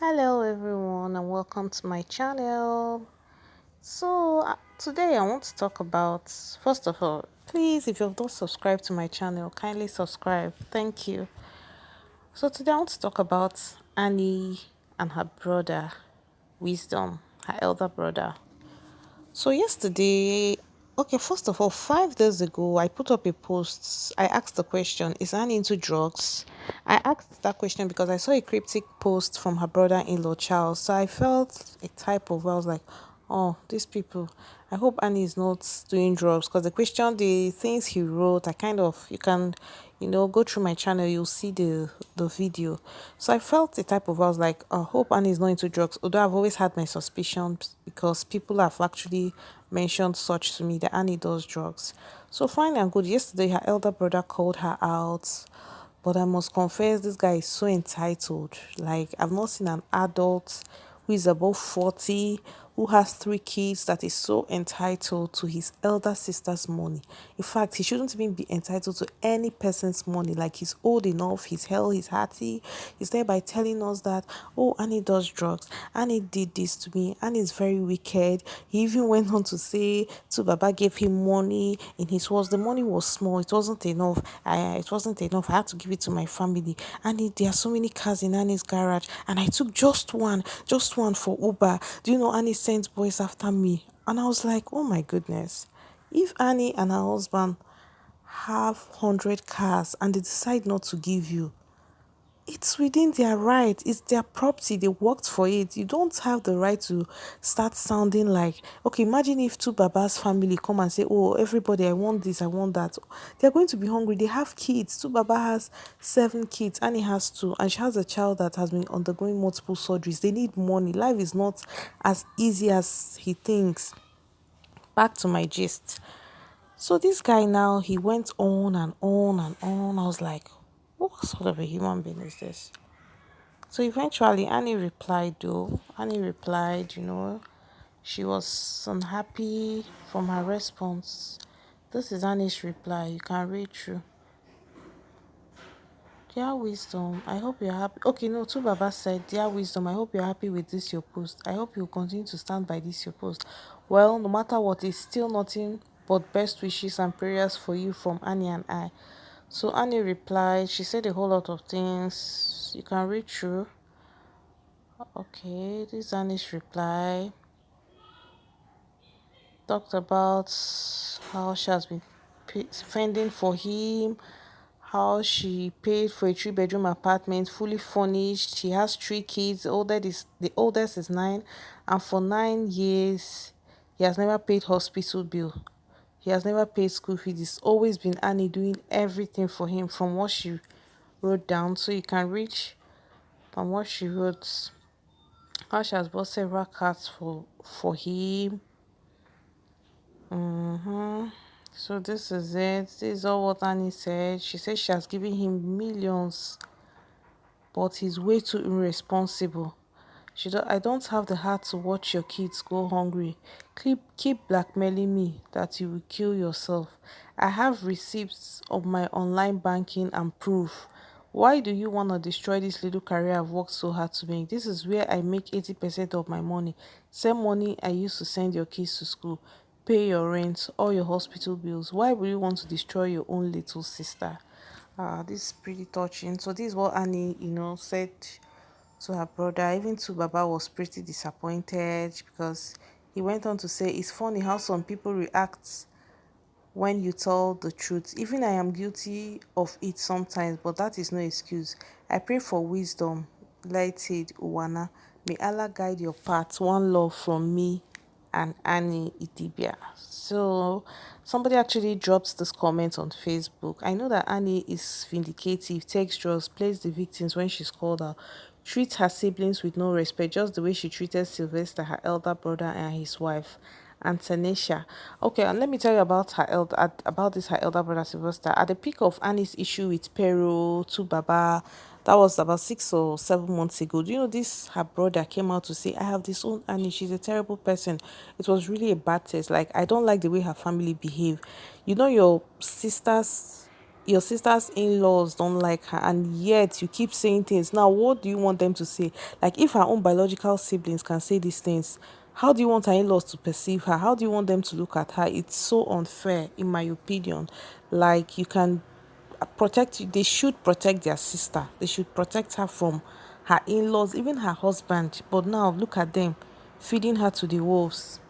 Hello everyone and welcome to my channel. Today I want to talk about, first of all, please, if you've not subscribed to my channel, kindly subscribe. Thank you. So today I want to talk about Annie and her brother Wisdom, her elder brother. So yesterday, okay, first of all, 5 days ago, I put up a post. I asked the question, is Annie into drugs? I asked that question because I saw a cryptic post from her brother-in-law, Charles. So I felt a type of, I was like, oh, these people, I hope Annie is not doing drugs. Because the question, the things he wrote, I kind of, you can, go through my channel, you'll see the video. So I felt a type of, I was like, I hope Annie is not into drugs. Although I've always had my suspicions because people have actually mentioned such to me that Annie does drugs. So fine and good. Yesterday, her elder brother called her out. But I must confess, this guy is so entitled. Like, I've not seen an adult who is above 40, who has 3 kids, that is so entitled to his elder sister's money. In fact, he shouldn't even be entitled to any person's money. Like, he's old enough, he's hell, he's hearty. He's there by telling us that, oh, Annie does drugs. Annie did this to me. Annie is very wicked. He even went on to say, to Baba gave him money. In his words, the money was small. It wasn't enough. It wasn't enough. I had to give it to my family. And there are so many cars in Annie's garage, and I took just one for Uber. Do you know Annie sent boys after me? And I was like, oh my goodness. If Annie and her husband have 100 cars and they decide not to give you, it's within their right. It's their property. They worked for it. You don't have the right to start sounding like, okay, imagine if two Baba's family come and say, oh, everybody, I want this, I want that. They're going to be hungry. They have kids. Two Baba has 7 kids. Annie has 2. And she has a child that has been undergoing multiple surgeries. They need money. Life is not as easy as he thinks. Back to my gist. So this guy now, he went on and on and on. I was like, what sort of a human being is this? So eventually, Annie replied, though. Annie replied, she was unhappy from her response. This is Annie's reply. You can read through. Dear Wisdom, I hope you're happy. Okay, no, two Baba said, Dear Wisdom, I hope you're happy with this your post. I hope you'll continue to stand by this your post. Well, no matter what, it's still nothing but best wishes and prayers for you from Annie and I. So Annie replied, she said a whole lot of things. You can read through. Okay, this Annie's reply talked about how she has been fending for him, how she paid for a 3-bedroom apartment, fully furnished. She has 3 kids. The oldest is 9, and for 9 years, he has never paid hospital bill. He has never paid school fees. It's always been Annie doing everything for him, from what she wrote down. So you can reach from what she wrote. How she has bought several cars for him. So this is it. This is all what Annie said. She said she has given him millions, but he's way too irresponsible. I don't have the heart to watch your kids go hungry. Keep blackmailing me that you will kill yourself. I have receipts of my online banking and proof. Why do you want to destroy this little career I've worked so hard to make? This is where I make 80% of my money. Same money I used to send your kids to school, pay your rent, all your hospital bills. Why would you want to destroy your own little sister? This is pretty touching. So this is what Annie, said to her brother. Even to Baba was pretty disappointed because he went on to say, it's funny how some people react when you tell the truth. Even I am guilty of it sometimes, but that is no excuse. I pray for wisdom. Lighted Uwana. May Allah guide your path. One love from me and Annie Idibia. So somebody actually drops this comment on Facebook. I know that Annie is vindicative, takes drugs, plays the victims when she's called out, treats her siblings with no respect, just the way she treated Sylvester, her elder brother, and his wife, Antonisha. Okay, and let me tell you about her elder brother Sylvester. At the peak of Annie's issue with Pero to Baba, that was about 6 or 7 months ago. Do you know this? Her brother came out to say, I have this own Annie. She's a terrible person. It was really a bad test. Like, I don't like the way her family behave. You know, your sisters, your sister's in-laws don't like her, and yet you keep saying things. Now what do you want them to say? Like, if her own biological siblings can say these things, how do you want her in-laws to perceive her? How do you want them to look at her? It's so unfair, in my opinion. Like, you can protect you, they should protect their sister, they should protect her from her in-laws, even her husband. But now look at them feeding her to the wolves.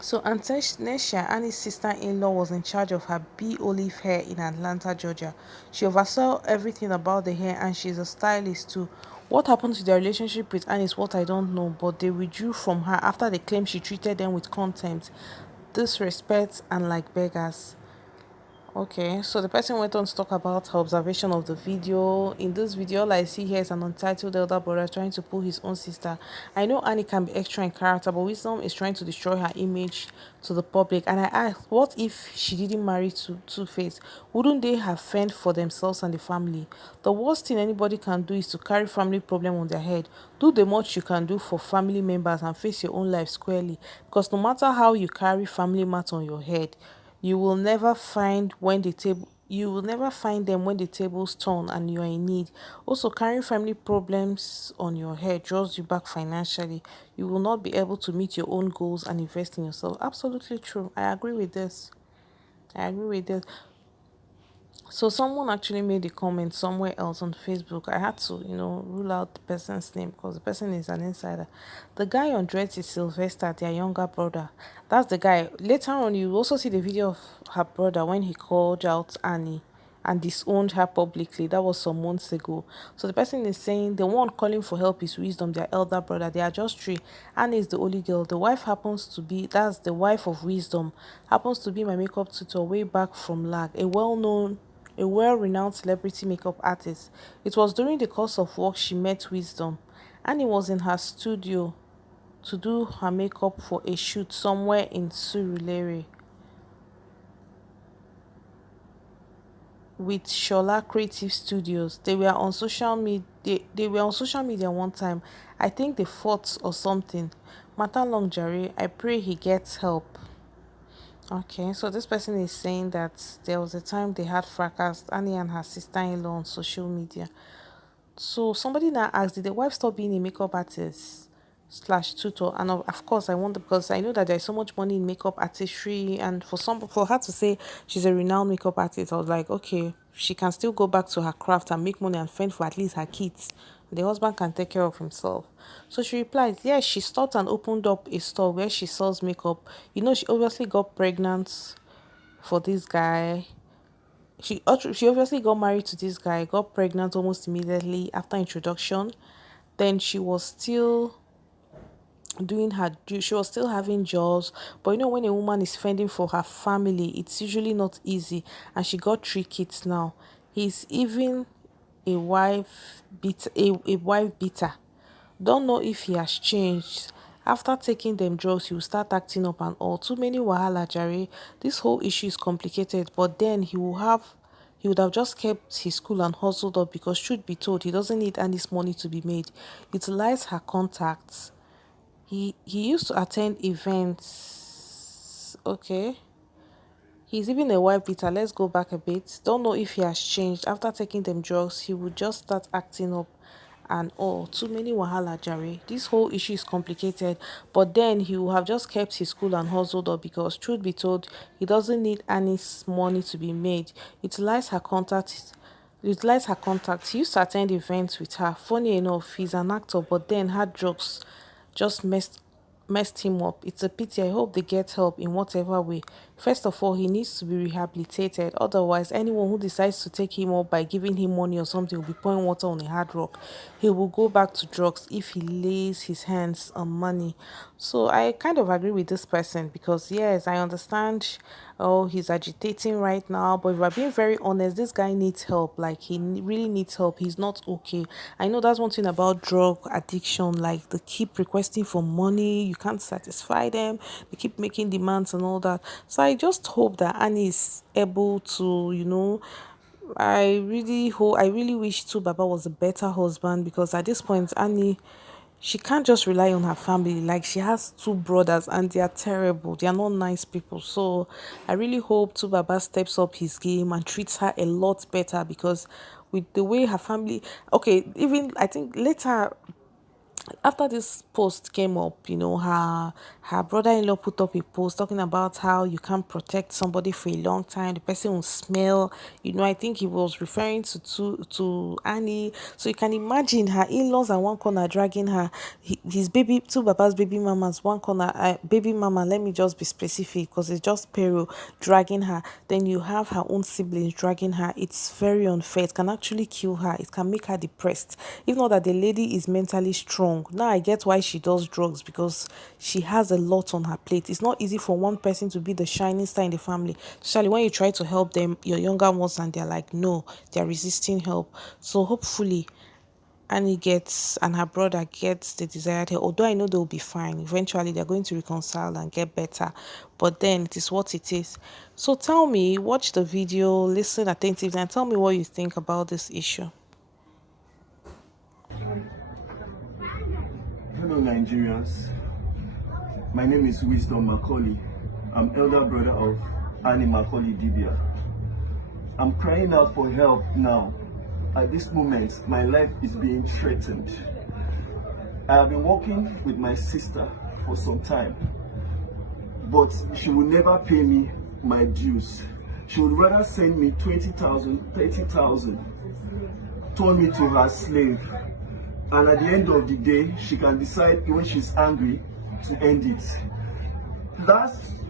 So Nesha, Annie's sister-in-law, was in charge of her bee olive hair in Atlanta, Georgia. She oversaw everything about the hair, and she's a stylist too. What happened to their relationship with Annie is what I don't know, but they withdrew from her after they claimed she treated them with contempt, disrespect, and like beggars. Okay, so the person went on to talk about her observation of the video. In this video, all I see here is an untitled elder brother trying to pull his own sister. I know Annie can be extra in character, but Wisdom is trying to destroy her image to the public. And I asked, what if she didn't marry Two-Face? Wouldn't they have fend for themselves and the family? The worst thing anybody can do is to carry family problem on their head. Do the much you can do for family members and face your own life squarely. Because no matter how you carry family matter on your head, you will never find them when the tables turn and you are in need. Also, carrying family problems on your head draws you back financially. You will not be able to meet your own goals and invest in yourself. Absolutely true. I agree with this. I agree with this. So someone actually made a comment somewhere else on Facebook. I had to, rule out the person's name because the person is an insider. The guy on Dreads is Sylvester, their younger brother. That's the guy. Later on, you also see the video of her brother when he called out Annie and disowned her publicly. That was some months ago. So the person is saying the one calling for help is Wisdom, their elder brother. They are just three. Annie is the only girl. The wife happens to be, that's the wife of Wisdom, happens to be my makeup tutor way back from LAG, a well-renowned celebrity makeup artist. It was during the course of work she met Wisdom. Annie was in her studio to do her makeup for a shoot somewhere in Surulere with Shola Creative Studios. They were on social media one time. I think they fought or something. Matter long Jare. I pray he gets help. Okay, so this person is saying that there was a time they had fracas, Annie and her sister-in-law, on social media. So somebody now asked, did the wife stop being a makeup artist slash tutor? And of course, I wonder, because I know that there's so much money in makeup artistry, and for her to say she's a renowned makeup artist, I was like, okay, she can still go back to her craft and make money and fend for at least her kids. The husband can take care of himself. So she replied, yes, she started and opened up a store where she sells makeup. She obviously got pregnant for this guy. She obviously got married to this guy, got pregnant almost immediately after introduction. Then she was still having jobs. But when a woman is fending for her family, it's usually not easy. And she got three kids now. He's even a wife beater. Don't know if he has changed. After taking them drugs, he will start acting up and all. Too many wahala, Jare. This whole issue is complicated, but then he would have just kept his cool and hustled up, because truth be told, he doesn't need Annie's money to be made. Utilize her contacts. He used to attend events. Okay. He's even a wife beater. Let's go back a bit. Don't know if he has changed. After taking them drugs, he would just start acting up and all. Too many wahala, Jare. This whole issue is complicated, but then he would have just kept his cool and hustled up, because truth be told, he doesn't need Annie's money to be made. Utilize her contacts. He used to attend events with her. Funny enough, he's an actor, but then had drugs just messed him up. It's a pity. I hope they get help in whatever way. First of all, he needs to be rehabilitated. Otherwise, anyone who decides to take him up by giving him money or something will be pouring water on a hard rock. He will go back to drugs if he lays his hands on money. So I kind of agree with this person, because yes, I understand. Oh, he's agitating right now, but if we're being very honest, this guy needs help. Like, he really needs help. He's not okay. I know that's one thing about drug addiction. Like, they keep requesting for money, you can't satisfy them, they keep making demands and all that. So I just hope that Annie is able to, I really wish Baba was a better husband, because at this point, Annie, she can't just rely on her family. Like, she has two brothers and they are terrible. They are not nice people. So I really hope two Baba steps up his game and treats her a lot better, because with the way her family, okay, even I think later after this post came up, her brother-in-law put up a post talking about how you can't protect somebody for a long time. The person will smell. I think he was referring to Annie. So you can imagine her in-laws at one corner dragging her, his baby, two Baba's baby mamas, one corner, baby mama. Let me just be specific because it's just Peru dragging her. Then you have her own siblings dragging her. It's very unfair. It can actually kill her. It can make her depressed. If not that the lady is mentally strong. Now I get why she does drugs, because she has a lot on her plate. It's not easy for one person to be the shining star in the family, especially when you try to help them, your younger ones, and they're like, no, they're resisting help. So hopefully Annie gets, and her brother gets, the desired help. Although I know they'll be fine. Eventually they're going to reconcile and get better. But then it is what it is. So tell me, watch the video, listen attentively, and tell me what you think about this issue. Hello Nigerians, my name is Wisdom Macaulay. I'm elder brother of Maculay Idibia. I'm crying out for help now. At this moment, my life is being threatened. I have been working with my sister for some time, but she will never pay me my dues. She would rather send me 20,000, 30,000, turn me to her slave. And at the end of the day, she can decide when she's angry to end it.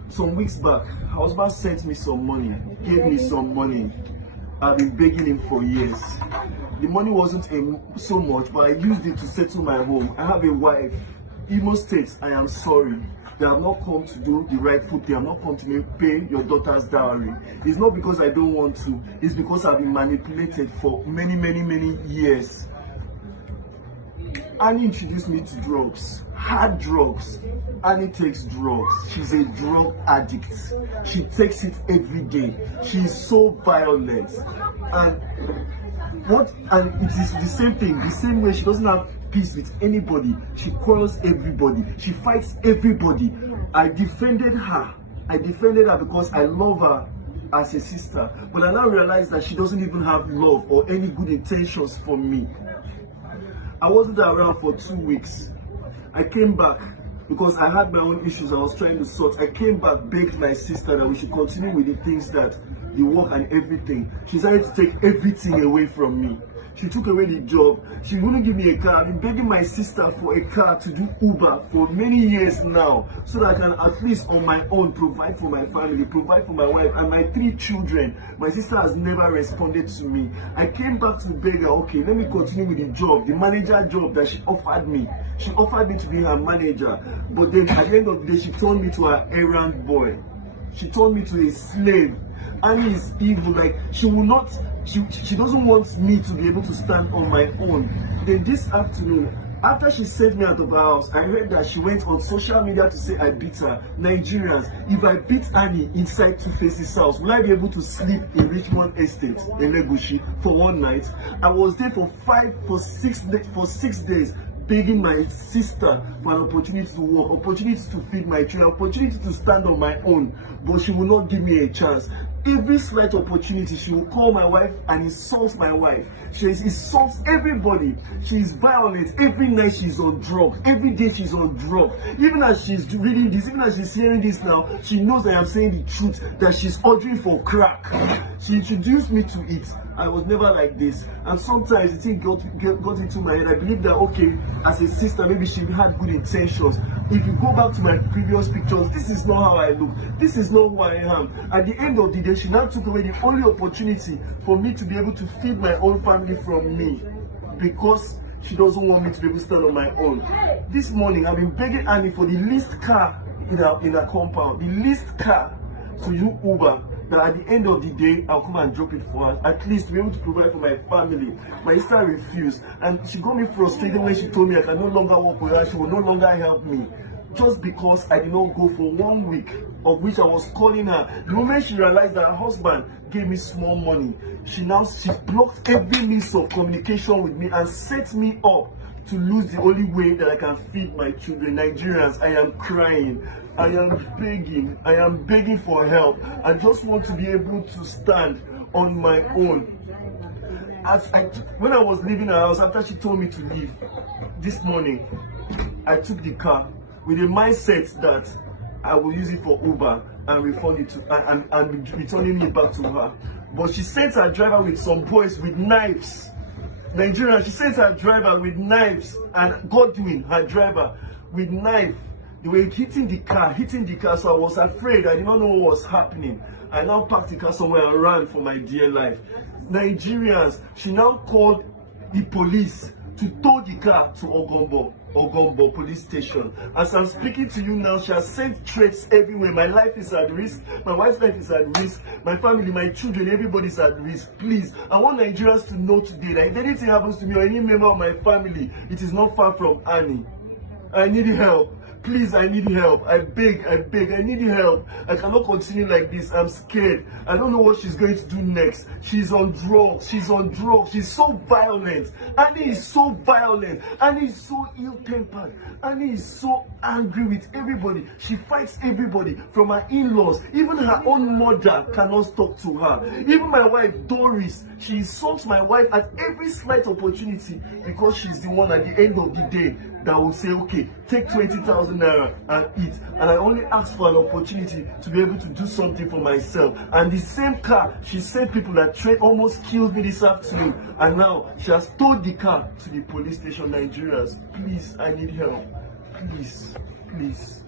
Some weeks back, her husband sent me some money, gave me some money. I've been begging him for years. The money wasn't so much, but I used it to settle my home. I have a wife. Imo State, I am sorry. They have not come to do the rightful thing. They have not come to pay your daughter's dowry. It's not because I don't want to. It's because I've been manipulated for many, many, many years. Annie introduced me to drugs, hard drugs. Annie takes drugs. She's a drug addict. She takes it every day. She is so violent. And it is the same thing, the same way she doesn't have peace with anybody. She quarrels everybody. She fights everybody. I defended her because I love her as a sister. But I now realize that she doesn't even have love or any good intentions for me. I wasn't around for 2 weeks. I came back because I had my own issues I was trying to sort. I came back, begged my sister that we should continue with the things, that the work and everything. She decided to take everything away from me. She took away the job. She wouldn't give me a car. I've been begging my sister for a car to do Uber for many years now, so that I can at least on my own provide for my family, provide for my wife and my 3 children. My sister has never responded to me. I came back to beg her, okay, let me continue with the job, the manager job that she offered me. She offered me to be her manager. But then at the end of the day, she turned me to her errand boy. She turned me to a slave. Annie is evil. Like, she will not, she doesn't want me to be able to stand on my own. Then this afternoon, after she sent me out of her house, I heard that she went on social media to say I beat her. Nigerians, if I beat Annie inside Two-Face's house, will I be able to sleep in Richmond Estate in Legushi for one night? I was there for 6 days, begging my sister for an opportunity to work, opportunity to feed my children, opportunity to stand on my own, but she will not give me a chance. Every slight opportunity, she will call my wife and insult my wife. She insults everybody. She is violent. Every night she's on drugs. Every day she's on drugs. Even as she's reading this, even as she's hearing this now, she knows I am saying the truth, that she's ordering for crack. She introduced me to it. I was never like this, and sometimes the thing got into my head. I believe that, okay, as a sister, maybe she had good intentions. If you go back to my previous pictures, this is not how I look. This is not who I am. At the end of the day, she now took away the only opportunity for me to be able to feed my own family from me, because she doesn't want me to be able to stand on my own. This morning, I've been begging Annie for the least car in her compound, the least car to use Uber, that at the end of the day, I'll come and drop it for her, at least to be able to provide for my family. My sister refused, and she got me frustrated when she told me I can no longer work with her, she will no longer help me. Just because I did not go for 1 week, of which I was calling her. The moment she realized that her husband gave me small money, she blocked every means of communication with me and set me up to lose the only way that I can feed my children. Nigerians, I am crying. I am begging for help. I just want to be able to stand on my own. When I was leaving her house, after she told me to leave this morning, I took the car with a mindset that I will use it for Uber and refund it to and returning it back to her. But she sent her driver with some boys with knives. Nigeria, she sent her driver with knives, and Godwin, her driver, with knife. They were hitting the car, so I was afraid. I did not know what was happening. I now parked the car somewhere and ran for my dear life. Nigerians, she now called the police to tow the car to Ogombo police station. As I'm speaking to you now, she has sent threats everywhere. My life is at risk. My wife's life is at risk. My family, my children, everybody's at risk. Please, I want Nigerians to know today that if anything happens to me or any member of my family, it is not far from Annie. I need help. Please, I need help. I beg, I need help. I cannot continue like this. I'm scared. I don't know what she's going to do next. She's on drugs. She's so violent. Annie is so violent. Annie is so ill-tempered. Annie is so angry with everybody. She fights everybody, from her in-laws. Even her own mother cannot talk to her. Even my wife, Doris, she insults my wife at every slight opportunity, because she's the one at the end of the day that will say, okay, take 20,000 naira and eat. And I only ask for an opportunity to be able to do something for myself. And the same car, she sent people that almost killed me this afternoon. And now she has towed the car to the police station. Nigerians, please, I need help. Please, please.